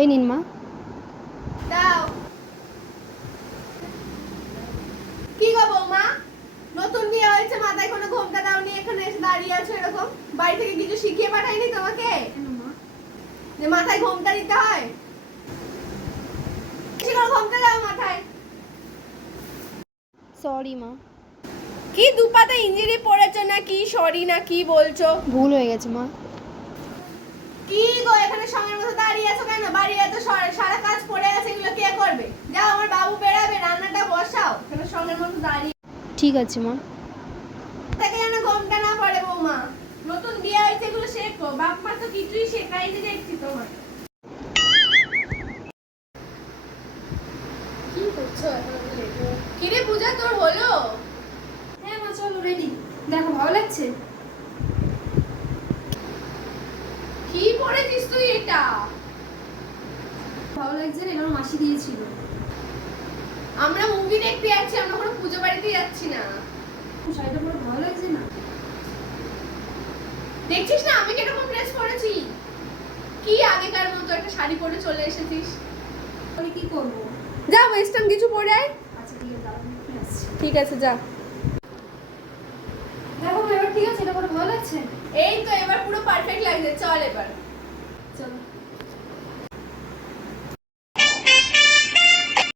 এই নিন মা। দাও। কি গো বৌমা, নতুন বিয়ে হয়েছে, মাথায় কোনো ঘোমটা দাওনি, এখানে এসে দাঁড়িয়ে আছো এরকম? বাড়ি থেকে কিছু শিখিয়ে পাঠায়নি তোমাকে যে মাথায় ঘোমটা দিতে হয়? ঘোমটা দাও মাথায়। সরি মা। কি দুপাতে ইঞ্জিরি পড়েছো না কি সরি না কি বলছো? ভুল হয়ে গেছে মা। কি গো এখানে সময়ের মতো দাঁড়িয়ে আছো কেন? বাড়ি এত সারা কাজ পড়ে আছে, এগুলো কে করবে? যাও, আমার বাবু বেরাবে, রান্নাটা বসাও। এখানে সময়ের মতো দাঁড়িয়ে ঠিক আছে মা। থেকে যেন ঘোমটা না পড়ে বৌমা। নতুন বিয়ে হয়েছে, এগুলো শেখো। বাপ মা তো কিছুই শেখাইনি দেখছি তোমার। কি করছো এখন? কিরে পূজা, তোর হলো? হ্যাঁ মা, চলো রেডি। দেখো ভালো লাগছে? কি পরেছিস তুই এটা? ভালো লাগছে না? এটা আমার মাসি দিয়েছিল। আমরা মুভি দেখতে যাচ্ছি, আমরা কোনো পুজো বাড়িতে যাচ্ছি না। শাড়িটা পরে ভালো লাগছে না? দেখছিস না আমি কিরকম ড্রেস পরেছি? কি আগেকার মতো একটা শাড়ি পরে চলে এসেছিস। তাহলে কি করবো? যা ওয়েস্টার্ন কিছু পরে আয়। আচ্ছা ঠিক আছে, আমি আসছি। ঠিক আছে যা। দেখো এবার ঠিক আছে, এটা পরে ভালো লাগছে? এই তো এবার পুরো পারফেক্ট লাগছে, চল এবার। চলো।